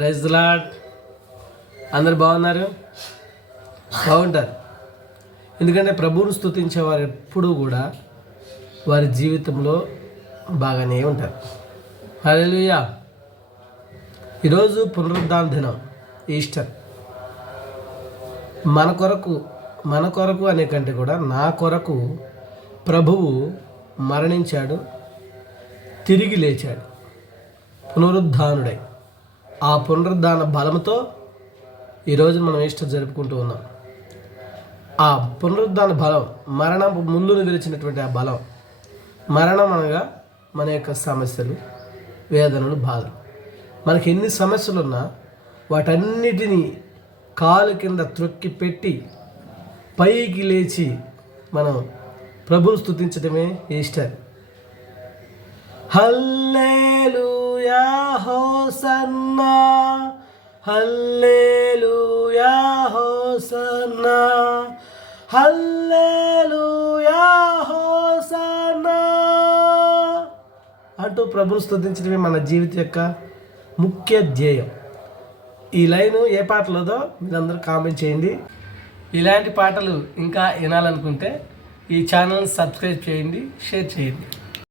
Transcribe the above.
Praise the lord. అందరు బాగున్నారు, బాగుంటారు. ఎందుకంటే ప్రభువును స్తుతించే వారు ఎప్పుడూ కూడా వారి జీవితంలో బాగానే ఉంటారు. హల్లెలూయా. ఈరోజు పునరుద్ధాన దినం, ఈస్టర్. మన కొరకు అనే కంటే కూడా నా కొరకు ప్రభువు మరణించాడు, తిరిగి లేచాడు, పునరుద్ధానుడై. ఆ పునరుద్ధాన బలంతో ఈరోజు మనం ఈస్టర్ జరుపుకుంటూ ఉన్నాం. ఆ పునరుద్ధాన బలం, మరణం ముళ్ళును విరిచినటువంటి ఆ బలం. మరణం అనగా మన యొక్క సమస్యలు, వేదనలు, బాధలు. మనకి ఎన్ని సమస్యలు ఉన్నా వాటన్నిటినీ కాలు కింద త్రొక్కి పెట్టి పైకి లేచి మనం ప్రభువును స్తుతించడమే Easter. Hallelujah hosanna, hallelujah hosanna, hallelujah hosanna అంటూ ప్రభువును స్తుతించడమే మన జీవితం యొక్క ముఖ్య ధ్యేయం. ఈ లైను ఏ పాటలోదో మీరందరూ కామెంట్ చేయండి. ఇలాంటి పాటలు ఇంకా వినాలనుకుంటే ఈ ఛానల్ని సబ్స్క్రైబ్ చేయండి, షేర్ చేయండి.